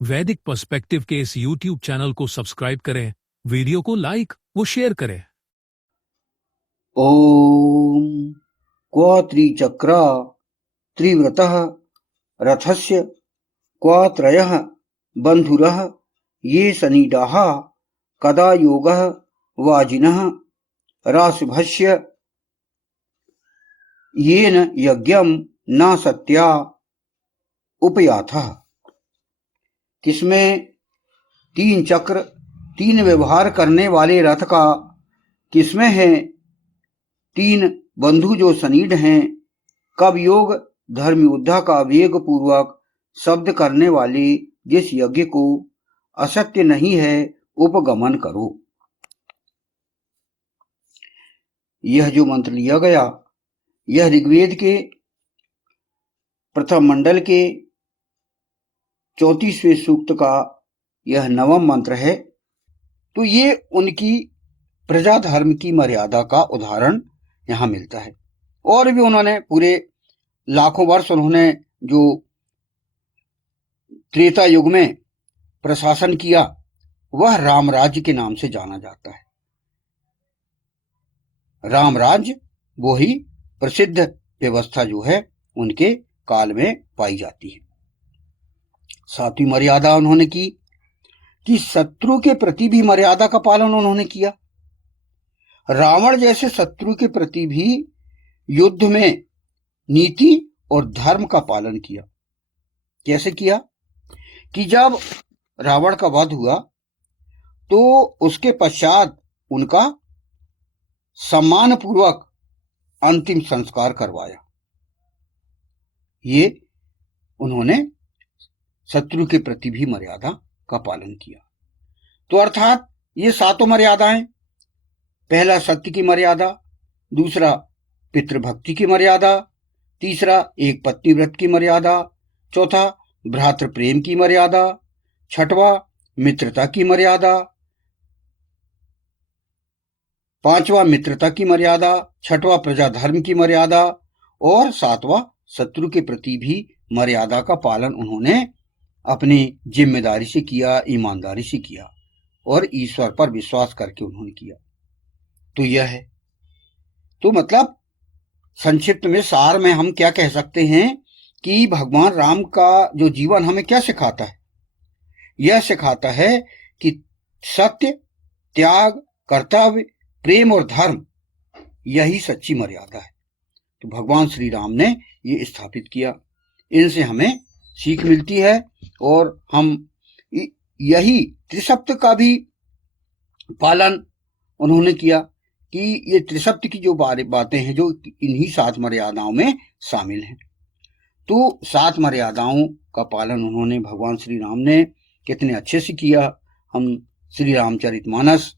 वैदिक पर्सपेक्टिव के इस यूट्यूब चैनल को सब्सक्राइब करें, वीडियो को लाइक व शेयर करें। ओम क्व त्रिचक्र त्रिव्रतः रथस्य क्व त्रयः बन्धुरः ये सनीडाः कदा योगः वाजिनः राशुभस्य येन यज्ञं न सत्या उपयाथः। किसमें तीन चक्र तीन व्यवहार करने वाले रथ का किसमें है, तीन बंधु जो सनीड हैं, कब योग धर्म योद्धा का वेग पूर्वक शब्द करने वाले जिस यज्ञ को असत्य नहीं है उपगमन करो। यह जो मंत्र लिया गया यह ऋग्वेद के प्रथम मंडल के 34वें सूक्त का यह 9वां मंत्र है। तो ये उनकी प्रजा धर्म की मर्यादा का उदाहरण यहाँ मिलता है। और भी उन्होंने पूरे लाखों वर्ष उन्होंने जो त्रेता युग में प्रशासन किया वह राम राज्य के नाम से जाना जाता है। राम राज्य वो ही प्रसिद्ध व्यवस्था जो है उनके काल में पाई जाती है। सातवीं मर्यादा उन्होंने की कि शत्रु के प्रति भी मर्यादा का पालन उन्होंने किया। रावण जैसे शत्रु के प्रति भी युद्ध में नीति और धर्म का पालन किया। कैसे किया कि जब रावण का वध हुआ तो उसके पश्चात उनका सम्मान पूर्वक अंतिम संस्कार करवाया। ये उन्होंने शत्रु के प्रति भी मर्यादा का पालन किया। तो अर्थात ये सातों मर्यादाएं, पहला सत्य की मर्यादा, दूसरा पितृभक्ति की मर्यादा, तीसरा एक पत्नी व्रत की मर्यादा, चौथा भ्रातृ प्रेम की मर्यादा, छठवां मित्रता की मर्यादा, पांचवा मित्रता की मर्यादा, छठवां प्रजा धर्म की मर्यादा और सातवां शत्रु के प्रति भी मर्यादा का पालन उन्होंने अपनी जिम्मेदारी से किया, ईमानदारी से किया और ईश्वर पर विश्वास करके उन्होंने किया। तो यह है। तो मतलब संक्षिप्त में सार में हम क्या कह सकते हैं कि भगवान राम का जो जीवन हमें क्या सिखाता है, यह सिखाता है कि सत्य, त्याग, कर्तव्य, प्रेम और धर्म यही सच्ची मर्यादा है। तो भगवान श्री राम ने ये स्थापित किया, इनसे हमें सीख मिलती है। और हम यही त्रिसप्त का भी पालन उन्होंने किया कि ये त्रिसप्त की जो बातें हैं जो इन्हीं 7 मर्यादाओं में शामिल हैं। तो 7 मर्यादाओं का पालन उन्होंने भगवान श्री राम ने कितने अच्छे से किया। हम श्री रामचरितमानस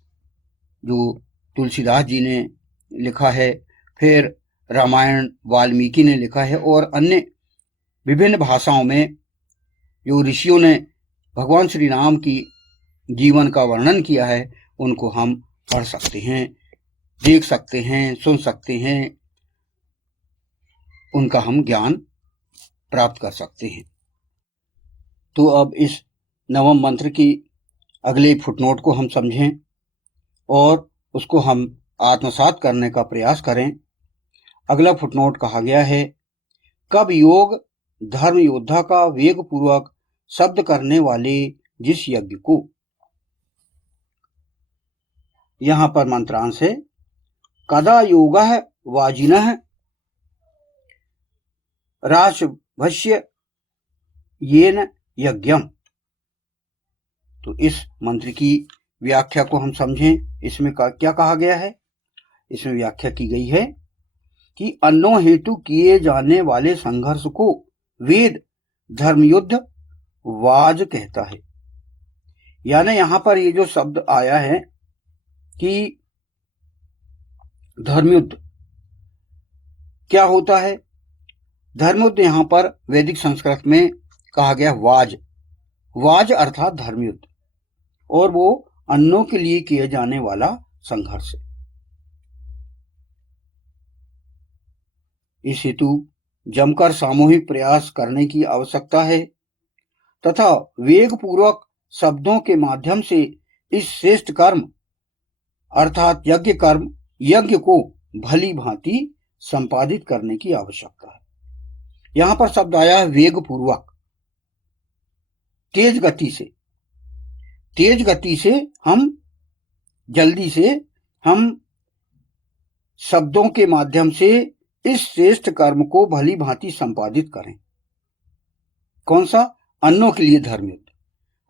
जो तुलसीदास जी ने लिखा है, फिर रामायण वाल्मीकि ने लिखा है और अन्य विभिन्न भाषाओं में जो ऋषियों ने भगवान श्री राम की जीवन का वर्णन किया है उनको हम पढ़ सकते हैं, देख सकते हैं, सुन सकते हैं, उनका हम ज्ञान प्राप्त कर सकते हैं। तो अब इस 9वें मंत्र की अगले फुटनोट को हम समझें और उसको हम आत्मसात करने का प्रयास करें। अगला फुटनोट कहा गया है, कब योग धर्म योद्धा का वेग पूर्वक शब्द करने वाले जिस यज्ञ को। यहां पर मंत्रांश है, कदा योगः वाजिनः राशभस्य येन यज्ञम। तो इस मंत्र की व्याख्या को हम समझें। इसमें क्या कहा गया है, इसमें व्याख्या की गई है कि अन्नों हेतु किए जाने वाले संघर्ष को वेद धर्मयुद्ध वाज कहता है। यानी यहां पर ये जो शब्द आया है कि धर्मयुद्ध क्या होता है, धर्मयुद्ध यहां पर वैदिक संस्कृत में कहा गया वाज। वाज अर्थात धर्मयुद्ध, और वो अन्नों के लिए किए जाने वाला संघर्ष। इस हेतु जमकर सामूहिक प्रयास करने की आवश्यकता है। तथा वेग पूर्वक शब्दों के माध्यम से इस श्रेष्ठ कर्म अर्थात यज्ञ कर्म यज्ञ को भली भांति संपादित करने की आवश्यकता है। यहां पर शब्द आया है वेग पूर्वक, तेज गति से। तेज गति से हम जल्दी से हम शब्दों के माध्यम से इस श्रेष्ठ कर्म को भली भांति संपादित करें। कौन सा? अन्नों के लिए धर्म युद्ध।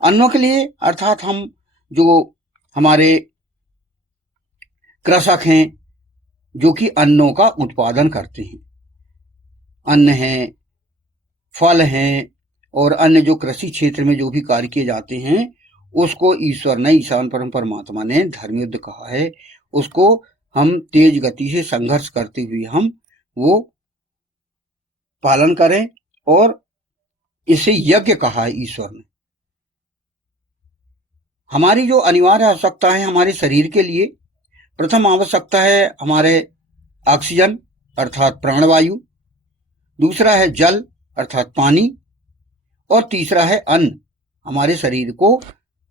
अन्नों के लिए अर्थात हम जो हमारे कृषक हैं जो कि अन्नों का उत्पादन करते हैं, अन्न हैं, फल हैं और अन्य जो कृषि क्षेत्र में जो भी कार्य किए जाते हैं उसको ईश्वर ने, ईशान परम परमात्मा ने धर्म युद्ध कहा है। उसको हम तेज गति से संघर्ष करते हुए हम वो पालन करें और इसे यज्ञ कहा है ईश्वर ने। हमारी जो अनिवार्य आवश्यकता है हमारे शरीर के लिए, प्रथम आवश्यकता है हमारे ऑक्सीजन अर्थात प्राणवायु, दूसरा है जल अर्थात पानी और तीसरा है अन्न। हमारे शरीर को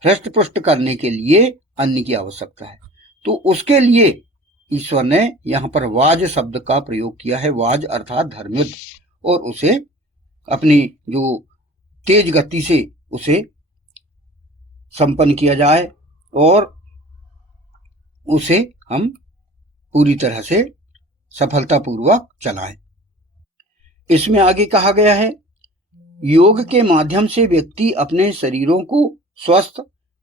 हृष्ट पुष्ट करने के लिए अन्न की आवश्यकता है। तो उसके लिए ईश्वर ने यहाँ पर वाज शब्द का प्रयोग किया है। वाज अर्थात धर्मयुद्ध, और उसे अपनी जो तेज गति से उसे संपन्न किया जाए और उसे हम पूरी तरह से सफलतापूर्वक चलाएं। इसमें आगे कहा गया है योग के माध्यम से व्यक्ति अपने शरीरों को स्वस्थ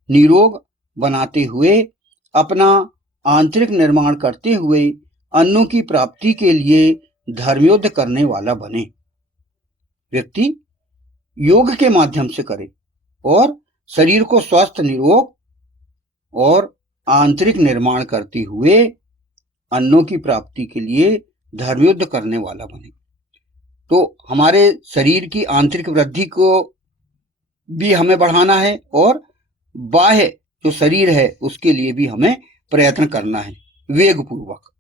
निरोग बनाते हुए अपना आंतरिक निर्माण करते हुए अन्नों की प्राप्ति के लिए धर्मयुद्ध करने वाला बने। व्यक्ति योग के माध्यम से करे और शरीर को स्वस्थ निरोग और आंतरिक निर्माण करते हुए अन्नों की प्राप्ति के लिए धर्मयुद्ध करने वाला बने। तो हमारे शरीर की आंतरिक वृद्धि को भी हमें बढ़ाना है और बाह्य जो शरीर है उसके लिए भी हमें प्रयत्न करना है वेग पूर्वक।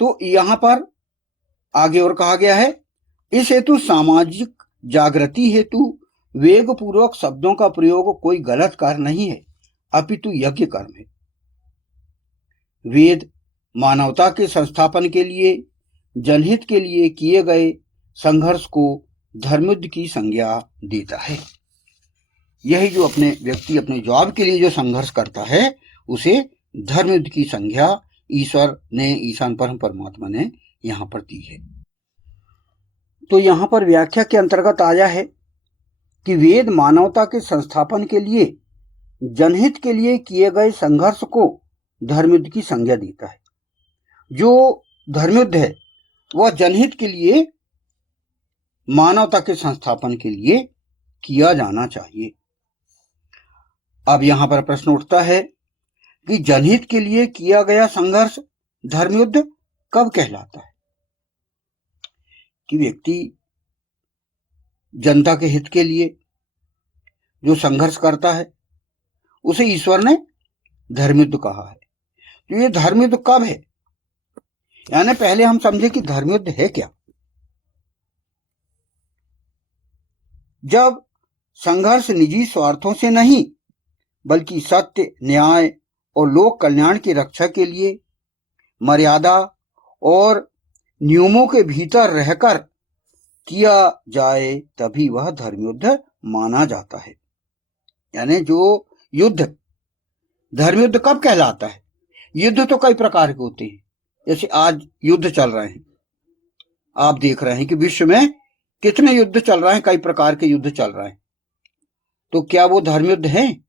तो यहां पर आगे और कहा गया है इस हेतु सामाजिक जागृति हेतु वेग पूर्वक शब्दों का प्रयोग कोई गलत कार्य नहीं है, अपितु यज्ञ कर्म है। वेद मानवता के संस्थापन के लिए जनहित के लिए किए गए संघर्ष को धर्मयुद्ध की संज्ञा देता है। यही जो अपने व्यक्ति अपने जॉब के लिए जो संघर्ष करता है उसे धर्मयुद्ध की संज्ञा ईश्वर ने, ईशान परम परमात्मा ने यहां पर दी है। तो यहां पर व्याख्या के अंतर्गत आया है कि वेद मानवता के संस्थापन के लिए जनहित के लिए किए गए संघर्ष को धर्मयुद्ध की संज्ञा देता है। जो धर्मयुद्ध है वह जनहित के लिए, मानवता के संस्थापन के लिए किया जाना चाहिए। अब यहां पर प्रश्न उठता है कि जनहित के लिए किया गया संघर्ष धर्मयुद्ध कब कहलाता है? कि व्यक्ति जनता के हित के लिए जो संघर्ष करता है उसे ईश्वर ने धर्मयुद्ध कहा है। तो ये धर्मयुद्ध कब है? यानी पहले हम समझे कि धर्मयुद्ध है क्या। जब संघर्ष निजी स्वार्थों से नहीं बल्कि सत्य, न्याय और लोक कल्याण की रक्षा के लिए मर्यादा और नियमों के भीतर रहकर किया जाए तभी वह धर्मयुद्ध माना जाता है। यानी जो युद्ध, धर्मयुद्ध कब कहलाता है? युद्ध तो कई प्रकार के होते हैं। जैसे आज युद्ध चल रहे हैं, आप देख रहे हैं कि विश्व में कितने युद्ध चल रहे हैं, कई प्रकार के युद्ध चल रहे हैं। तो क्या वो धर्मयुद्ध हैं?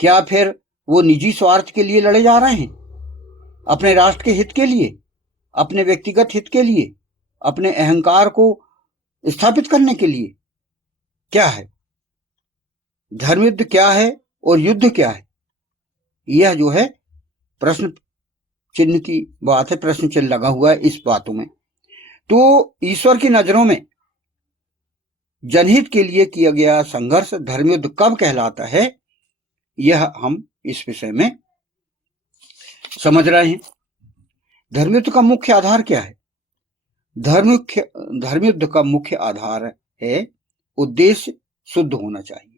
क्या फिर वो निजी स्वार्थ के लिए लड़े जा रहे हैं? अपने राष्ट्र के हित के लिए, अपने व्यक्तिगत हित के लिए, अपने अहंकार को स्थापित करने के लिए? क्या है धर्मयुद्ध? क्या है और युद्ध क्या है? यह जो है प्रश्न चिन्ह की बात है, प्रश्न चिन्ह लगा हुआ है इस बातों में। तो ईश्वर की नजरों में जनहित के लिए किया गया संघर्ष धर्मयुद्ध कब कहलाता है, यह हम इस विषय में समझ रहे हैं। धर्मयुद्ध का मुख्य आधार क्या है? धर्म युद्ध का मुख्य आधार है उद्देश्य शुद्ध होना चाहिए।